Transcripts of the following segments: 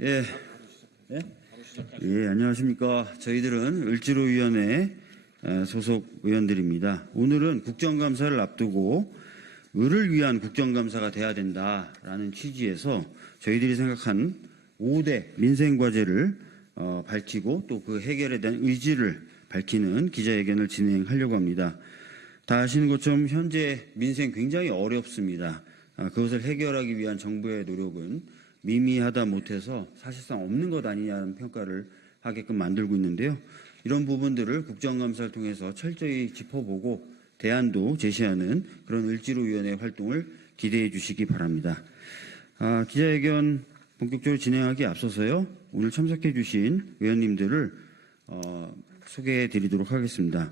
예. 예? 예, 안녕하십니까. 저희들은 을지로위원회 소속 의원들입니다. 오늘은 국정감사를 앞두고 을을 위한 국정감사가 돼야 된다라는 취지에서 저희들이 생각한 5대 민생과제를 밝히고 또 그 해결에 대한 의지를 밝히는 기자회견을 진행하려고 합니다. 다 아시는 것처럼 현재 민생 굉장히 어렵습니다. 그것을 해결하기 위한 정부의 노력은 미미하다 못해서 사실상 없는 것 아니냐는 평가를 하게끔 만들고 있는데요. 이런 부분들을 국정감사를 통해서 철저히 짚어보고 대안도 제시하는 그런 을지로위원회 활동을 기대해 주시기 바랍니다. 기자회견 본격적으로 진행하기에 앞서서요. 오늘 참석해 주신 의원님들을 소개해 드리도록 하겠습니다.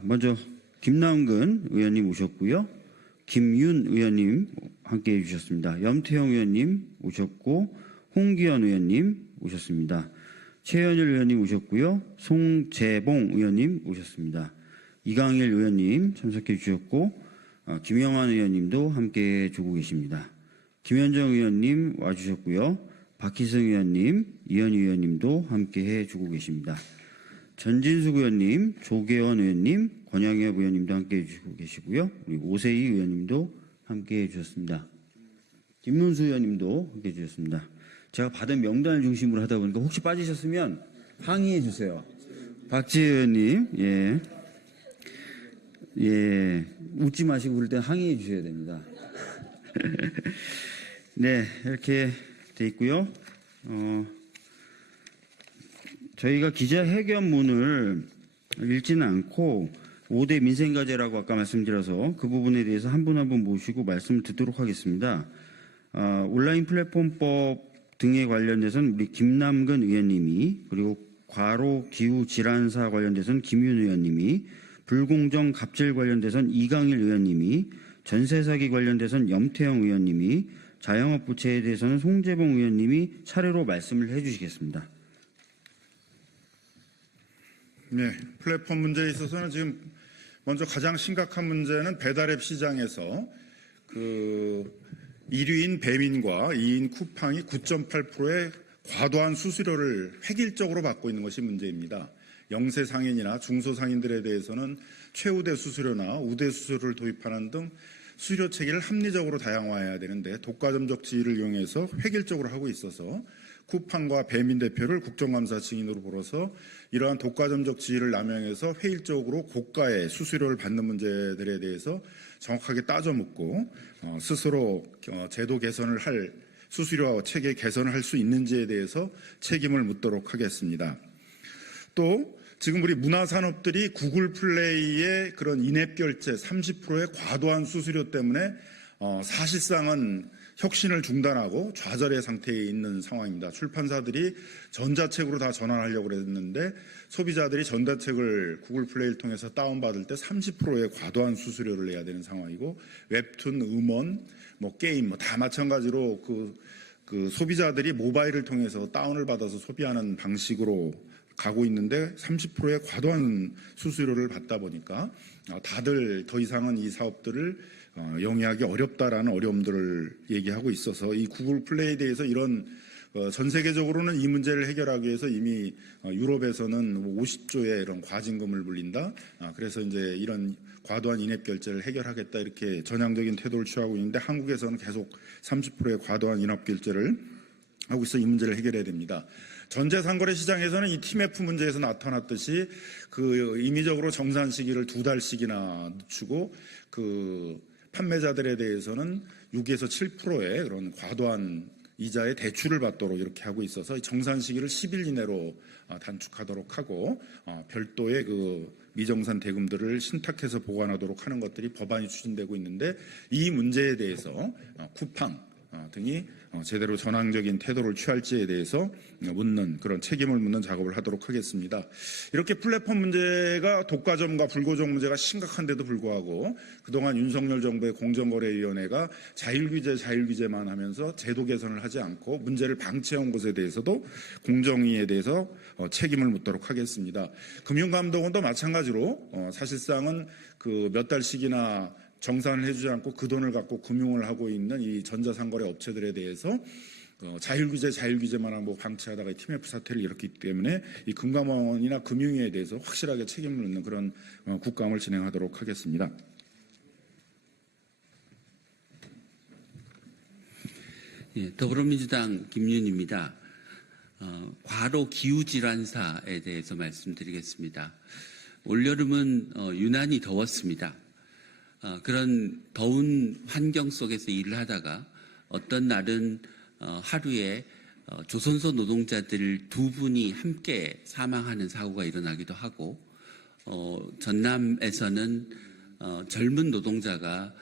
먼저 김남근 의원님 오셨고요. 김윤 의원님 함께해 주셨습니다. 염태영 의원님 오셨고 홍기현 의원님 오셨습니다. 최현일 의원님 오셨고요. 송재봉 의원님 오셨습니다. 이강일 의원님 참석해 주셨고 김영환 의원님도 함께해 주고 계십니다. 김현정 의원님 와주셨고요. 박희승 의원님, 이현희 의원님도 함께해 주고 계십니다. 전진숙 의원님, 조계원 의원님, 권양엽 의원님도 함께해 주고 계시고요. 그리고 오세희 의원님도 함께해 주셨습니다. 김문수 의원님도 함께해 주셨습니다. 제가 받은 명단을 중심으로 하다 보니까 혹시 빠지셨으면 항의해 주세요. 박지혜 의원님, 예, 웃지 마시고 그럴 땐 항의해 주셔야 됩니다. 네, 이렇게 돼 있고요. 저희가 기자회견문을 읽지는 않고 5대 민생과제라고 아까 말씀드려서 그 부분에 대해서 한 분 한 분 모시고 말씀을 듣도록 하겠습니다. 온라인 플랫폼법 등에 관련돼서는 우리 김남근 의원님이, 그리고 과로 기후 질환사 관련돼서는 김윤 의원님이, 불공정 갑질 관련돼서는 이강일 의원님이, 전세 사기 관련돼서는 염태영 의원님이, 자영업 부채에 대해서는 송재봉 의원님이 차례로 말씀을 해주시겠습니다. 네, 플랫폼 문제에 있어서는 지금 먼저 가장 심각한 문제는 배달앱 시장에서 그 1위인 배민과 2위인 쿠팡이 9.8%의 과도한 수수료를 획일적으로 받고 있는 것이 문제입니다. 영세 상인이나 중소 상인들에 대해서는 최우대 수수료나 우대 수수료를 도입하는 등 수수료 체계를 합리적으로 다양화해야 되는데 독과점적 지위를 이용해서 획일적으로 하고 있어서 쿠팡과 배민 대표를 국정감사 증인으로 불어서 이러한 독과점적 지위를 남용해서 회의적으로 고가의 수수료를 받는 문제들에 대해서 정확하게 따져 묻고 스스로 제도 개선을 할 수수료 체계 개선을 할 수 있는지에 대해서 책임을 묻도록 하겠습니다. 또 지금 우리 문화산업들이 구글 플레이의 그런 인앱 결제 30%의 과도한 수수료 때문에 사실상은 혁신을 중단하고 좌절의 상태에 있는 상황입니다. 출판사들이 전자책으로 다 전환하려고 그랬는데 소비자들이 전자책을 구글 플레이를 통해서 다운받을 때 30%의 과도한 수수료를 내야 되는 상황이고, 웹툰, 음원, 게임 다 마찬가지로 그 소비자들이 모바일을 통해서 다운을 받아서 소비하는 방식으로 가고 있는데 30%의 과도한 수수료를 받다 보니까 다들 더 이상은 이 사업들을 영위하기 어렵다라는 어려움들을 얘기하고 있어서 이 구글 플레이에 대해서 이런 전 세계적으로는 이 문제를 해결하기 위해서 이미 유럽에서는 50조의 이런 과징금을 물린다. 그래서 이제 이런 과도한 인앱 결제를 해결하겠다 이렇게 전향적인 태도를 취하고 있는데, 한국에서는 계속 30%의 과도한 인앱 결제를 하고 있어 이 문제를 해결해야 됩니다. 전재상거래 시장에서는 이 TMF 문제에서 나타났듯이 그 임의적으로 정산 시기를 2달씩이나 늦추고 그 판매자들에 대해서는 6에서 7%의 그런 과도한 이자의 대출을 받도록 이렇게 하고 있어서 정산 시기를 10일 이내로 단축하도록 하고 별도의 그 미정산 대금들을 신탁해서 보관하도록 하는 것들이 법안이 추진되고 있는데, 이 문제에 대해서 쿠팡 등이 제대로 전향적인 태도를 취할지에 대해서 묻는 그런 책임을 묻는 작업을 하도록 하겠습니다. 이렇게 플랫폼 문제가 독과점과 불고정 문제가 심각한데도 불구하고 그동안 윤석열 정부의 공정거래위원회가 자율규제만 하면서 제도 개선을 하지 않고 문제를 방치해온 것에 대해서도 공정위에 대해서 책임을 묻도록 하겠습니다. 금융감독원도 마찬가지로 사실상은 그 몇 달씩이나 정산을 해주지 않고 그 돈을 갖고 금융을 하고 있는 이 전자상거래 업체들에 대해서 자율규제만 하고 방치하다가 TMF 사태를 일으켰기 때문에 이 금감원이나 금융위에 대해서 확실하게 책임을 묻는 그런 국감을 진행하도록 하겠습니다. 예, 더불어민주당 김윤입니다. 과로 기후질환사에 대해서 말씀드리겠습니다. 올여름은 유난히 더웠습니다. 그런 더운 환경 속에서 일을 하다가 어떤 날은 하루에 조선소 노동자들 2분이 함께 사망하는 사고가 일어나기도 하고, 전남에서는 젊은 노동자가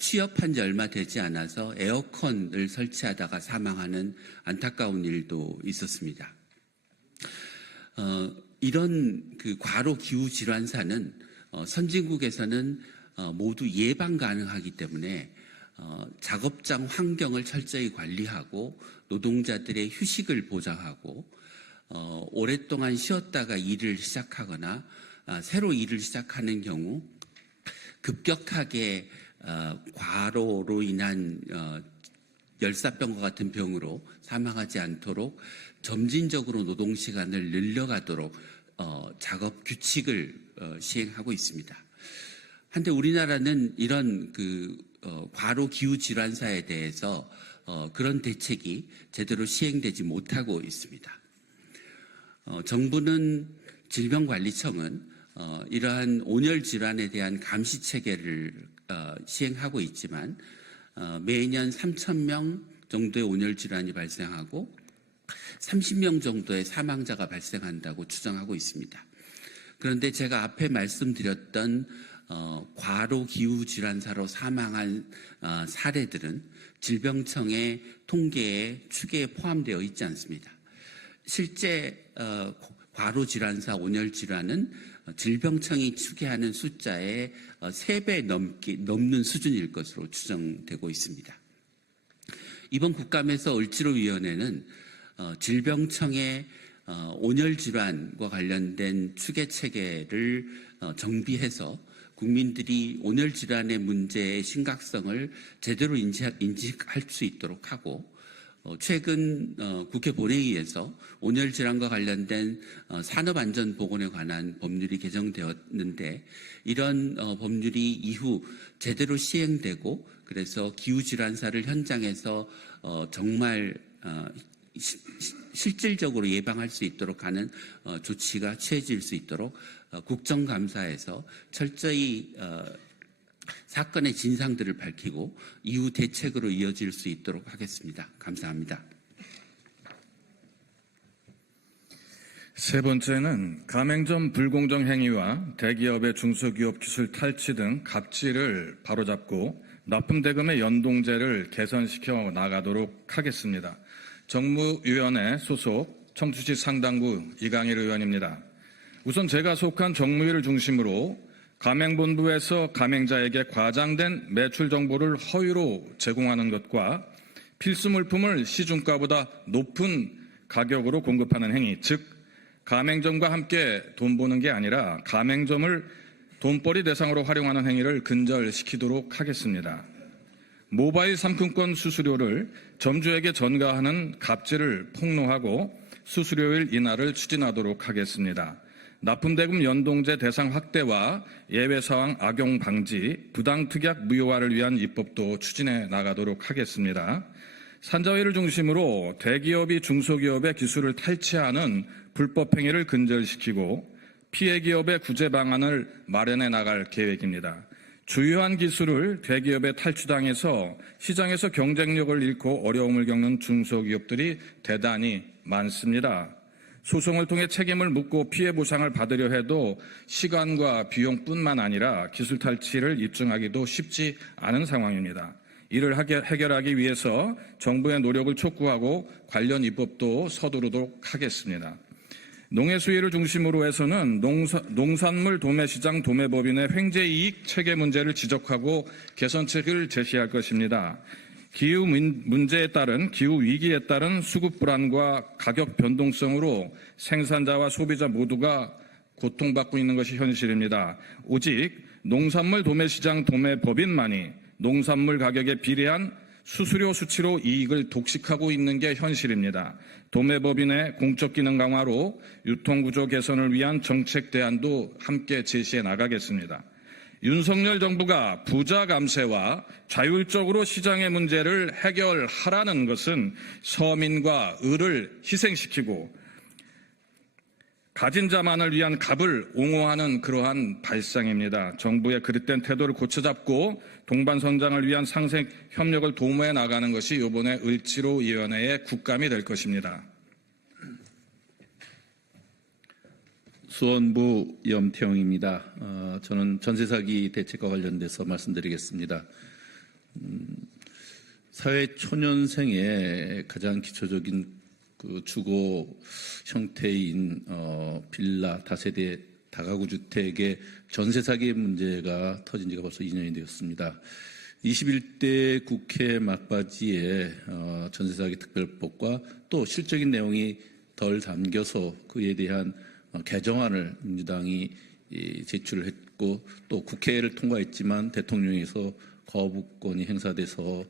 취업한 지 얼마 되지 않아서 에어컨을 설치하다가 사망하는 안타까운 일도 있었습니다. 이런 그 과로 기후 질환사는 선진국에서는 모두 예방 가능하기 때문에 작업장 환경을 철저히 관리하고 노동자들의 휴식을 보장하고 오랫동안 쉬었다가 일을 시작하거나 새로 일을 시작하는 경우 급격하게 과로로 인한 열사병과 같은 병으로 사망하지 않도록 점진적으로 노동 시간을 늘려가도록 작업 규칙을 시행하고 있습니다. 한데 우리나라는 이런 과로 기후 질환사에 대해서 그런 대책이 제대로 시행되지 못하고 있습니다. 정부는 질병관리청은 이러한 온열 질환에 대한 감시 체계를 시행하고 있지만 매년 3,000명 정도의 온열 질환이 발생하고 30명 정도의 사망자가 발생한다고 추정하고 있습니다. 그런데 제가 앞에 말씀드렸던 과로 기후 질환사로 사망한 사례들은 질병청의 통계에 추계에 포함되어 있지 않습니다. 실제 과로 질환사 온열 질환은 질병청이 추계하는 숫자의 3배 넘는 수준일 것으로 추정되고 있습니다. 이번 국감에서 을지로위원회는 질병청의 온열 질환과 관련된 추계 체계를 정비해서 국민들이 온열 질환의 문제의 심각성을 제대로 인식할 수 있도록 하고, 최근 국회 본회의에서 온열 질환과 관련된 산업안전보건에 관한 법률이 개정되었는데, 이런 법률이 이후 제대로 시행되고 그래서 기후질환사를 현장에서 정말 실질적으로 예방할 수 있도록 하는 조치가 취해질 수 있도록 국정감사에서 철저히 사건의 진상들을 밝히고 이후 대책으로 이어질 수 있도록 하겠습니다. 감사합니다. 세 번째는 가맹점 불공정 행위와 대기업의 중소기업 기술 탈취 등 갑질을 바로잡고 납품대금의 연동제를 개선시켜 나가도록 하겠습니다. 정무위원회 소속 청주시 상당구 이강일 의원입니다. 우선 제가 속한 정무위를 중심으로 가맹본부에서 가맹자에게 과장된 매출 정보를 허위로 제공하는 것과 필수 물품을 시중가보다 높은 가격으로 공급하는 행위, 즉 가맹점과 함께 돈 버는 게 아니라 가맹점을 돈벌이 대상으로 활용하는 행위를 근절시키도록 하겠습니다. 모바일 상품권 수수료를 점주에게 전가하는 갑질을 폭로하고 수수료일 인하를 추진하도록 하겠습니다. 납품대금 연동제 대상 확대와 예외사항 악용 방지, 부당특약 무효화를 위한 입법도 추진해 나가도록 하겠습니다. 산자위를 중심으로 대기업이 중소기업의 기술을 탈취하는 불법 행위를 근절시키고 피해 기업의 구제 방안을 마련해 나갈 계획입니다. 주요한 기술을 대기업에 탈취당해서 시장에서 경쟁력을 잃고 어려움을 겪는 중소기업들이 대단히 많습니다. 소송을 통해 책임을 묻고 피해 보상을 받으려 해도 시간과 비용뿐만 아니라 기술 탈취를 입증하기도 쉽지 않은 상황입니다. 이를 해결하기 위해서 정부의 노력을 촉구하고 관련 입법도 서두르도록 하겠습니다. 농해수위를 중심으로 해서는 농산물 도매시장 도매법인의 횡재이익 체계 문제를 지적하고 개선책을 제시할 것입니다. 기후 문제에 따른 기후 위기에 따른 수급 불안과 가격 변동성으로 생산자와 소비자 모두가 고통받고 있는 것이 현실입니다. 오직 농산물 도매시장 도매법인만이 농산물 가격에 비례한 수수료 수치로 이익을 독식하고 있는 게 현실입니다. 도매법인의 공적 기능 강화로 유통구조 개선을 위한 정책 대안도 함께 제시해 나가겠습니다. 윤석열 정부가 부자 감세와 자율적으로 시장의 문제를 해결하라는 것은 서민과 을을 희생시키고 가진 자만을 위한 갑을 옹호하는 그러한 발상입니다. 정부의 그릇된 태도를 고쳐잡고 동반성장을 위한 상생 협력을 도모해 나가는 것이 이번에 을지로위원회의 국감이 될 것입니다. 수원부 염태영입니다. 저는 전세사기 대책과 관련돼서 말씀드리겠습니다. 사회 초년생의 가장 기초적인 그 주거 형태인 빌라, 다세대, 다가구 주택의 전세 사기 문제가 터진 지가 벌써 2년이 되었습니다. 21대 국회 막바지에 전세 사기 특별법과 또 실적인 내용이 덜 담겨서 그에 대한 개정안을 민주당이 제출을 했고 또 국회를 통과했지만 대통령에서 거부권이 행사돼서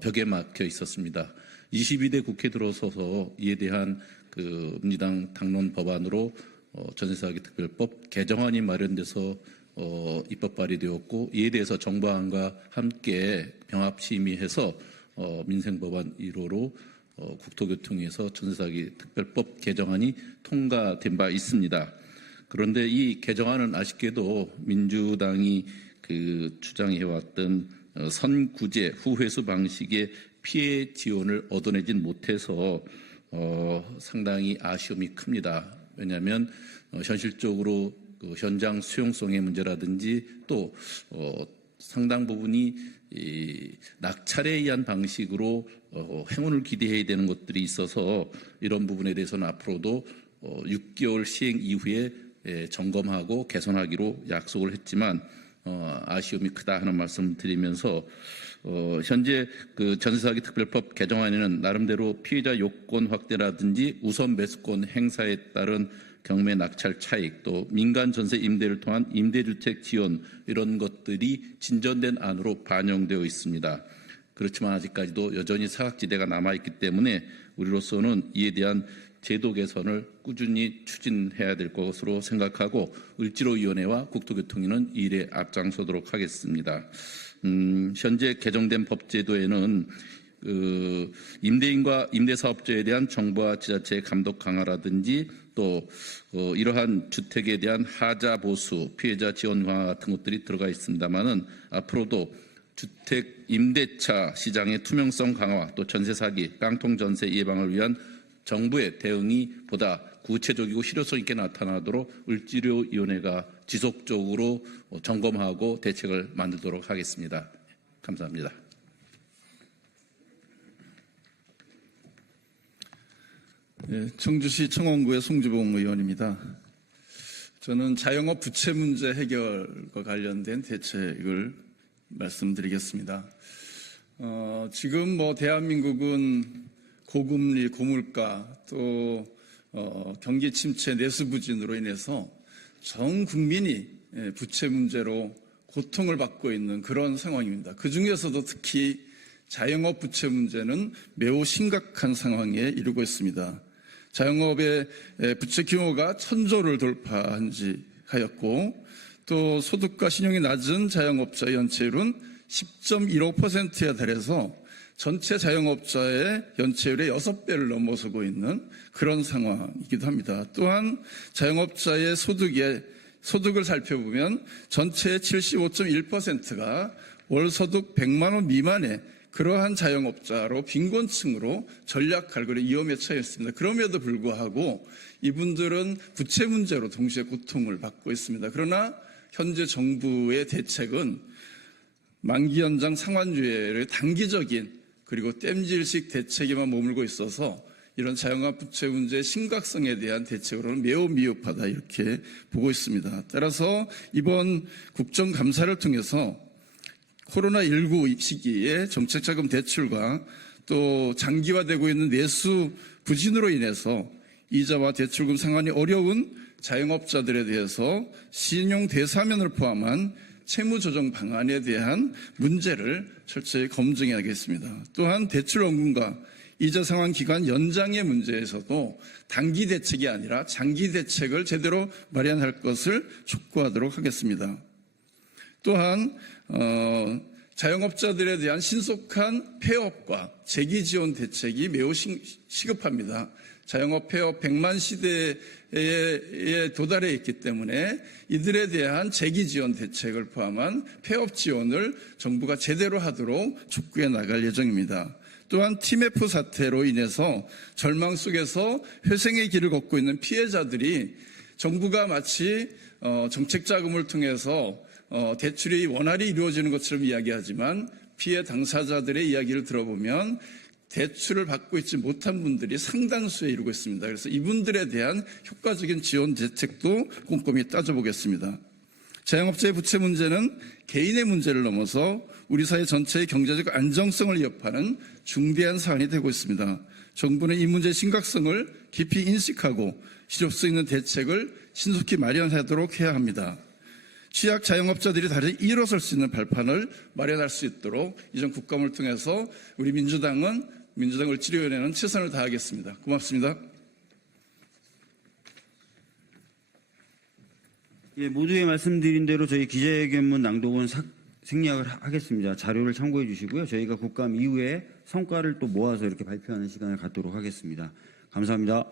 벽에 막혀 있었습니다. 22대 국회 들어서서 이에 대한 그 민주당 당론 법안으로 전세사기 특별법 개정안이 마련돼서 입법 발의되었고 이에 대해서 정부안과 함께 병합 심의해서 민생법안 1호로 국토교통위에서 전세사기 특별법 개정안이 통과된 바 있습니다. 그런데 이 개정안은 아쉽게도 민주당이 그 주장해왔던 선구제 후회수 방식의 피해 지원을 얻어내진 못해서 상당히 아쉬움이 큽니다. 왜냐하면 현실적으로 그 현장 수용성의 문제라든지 또 상당 부분이 이 낙찰에 의한 방식으로 행운을 기대해야 되는 것들이 있어서 이런 부분에 대해서는 앞으로도 6개월 시행 이후에 점검하고 개선하기로 약속을 했지만 아쉬움이 크다 하는 말씀을 드리면서 현재 그 전세사기 특별법 개정안에는 나름대로 피해자 요건 확대라든지 우선 매수권 행사에 따른 경매 낙찰 차익 또 민간 전세 임대를 통한 임대주택 지원 이런 것들이 진전된 안으로 반영되어 있습니다. 그렇지만 아직까지도 여전히 사각지대가 남아있기 때문에 우리로서는 이에 대한 제도 개선을 꾸준히 추진해야 될 것으로 생각하고 을지로위원회와 국토교통위는 이 일에 앞장서도록 하겠습니다. 현재 개정된 법제도에는 임대인과 임대사업자에 대한 정부와 지자체의 감독 강화라든지 또 이러한 주택에 대한 하자 보수, 피해자 지원 강화 같은 것들이 들어가 있습니다만은 앞으로도 주택 임대차 시장의 투명성 강화, 또 전세 사기, 깡통 전세 예방을 위한 정부의 대응이 보다 구체적이고 실효성 있게 나타나도록 을지로위원회가 지속적으로 점검하고 대책을 만들도록 하겠습니다. 감사합니다. 네, 청주시 청원구의 송주봉 의원입니다. 저는 자영업 부채 문제 해결과 관련된 대책을 말씀드리겠습니다. 지금 대한민국은 고금리, 고물가, 또 경기 침체, 내수 부진으로 인해서 전 국민이 부채 문제로 고통을 받고 있는 그런 상황입니다. 그 중에서도 특히 자영업 부채 문제는 매우 심각한 상황에 이르고 있습니다. 자영업의 부채 규모가 1,000조를 돌파하였고 또 소득과 신용이 낮은 자영업자의 연체율은 10.15%에 달해서 전체 자영업자의 연체율의 6배를 넘어서고 있는 그런 상황이기도 합니다. 또한 자영업자의 소득을 살펴보면 전체의 75.1%가 월소득 100만 원 미만의 그러한 자영업자로 빈곤층으로 전략할 그런 위험에 처해 있습니다. 그럼에도 불구하고 이분들은 부채 문제로 동시에 고통을 받고 있습니다. 그러나 현재 정부의 대책은 만기 연장 상환주의의 단기적인 그리고 땜질식 대책에만 머물고 있어서 이런 자영업 부채 문제의 심각성에 대한 대책으로는 매우 미흡하다 이렇게 보고 있습니다. 따라서 이번 국정감사를 통해서 코로나19 시기에 정책자금 대출과 또 장기화되고 있는 내수 부진으로 인해서 이자와 대출금 상환이 어려운 자영업자들에 대해서 신용 대사면을 포함한 채무조정 방안에 대한 문제를 철저히 검증해야겠습니다. 또한 대출 원금과 이자 상환 기간 연장의 문제에서도 단기 대책이 아니라 장기 대책을 제대로 마련할 것을 촉구하도록 하겠습니다. 또한 자영업자들에 대한 신속한 폐업과 재기 지원 대책이 매우 시급합니다. 자영업 폐업 100만 시대에 도달해 있기 때문에 이들에 대한 재기 지원 대책을 포함한 폐업 지원을 정부가 제대로 하도록 촉구해 나갈 예정입니다. 또한 TMF 사태로 인해서 절망 속에서 회생의 길을 걷고 있는 피해자들이 정부가 마치 정책 자금을 통해서 대출이 원활히 이루어지는 것처럼 이야기하지만 피해 당사자들의 이야기를 들어보면 대출을 받고 있지 못한 분들이 상당수에 이르고 있습니다. 그래서 이분들에 대한 효과적인 지원 대책도 꼼꼼히 따져보겠습니다. 자영업자의 부채 문제는 개인의 문제를 넘어서 우리 사회 전체의 경제적 안정성을 위협하는 중대한 사안이 되고 있습니다. 정부는 이 문제의 심각성을 깊이 인식하고 실효성 있는 대책을 신속히 마련하도록 해야 합니다. 취약 자영업자들이 다시 일어설 수 있는 발판을 마련할 수 있도록 이전 국감을 통해서 우리 민주당 을지로위원회는 최선을 다하겠습니다. 고맙습니다. 예, 모두에 말씀드린 대로 저희 기자회견문 낭독은 생략을 하겠습니다. 자료를 참고해 주시고요. 저희가 국감 이후에 성과를 또 모아서 이렇게 발표하는 시간을 갖도록 하겠습니다. 감사합니다.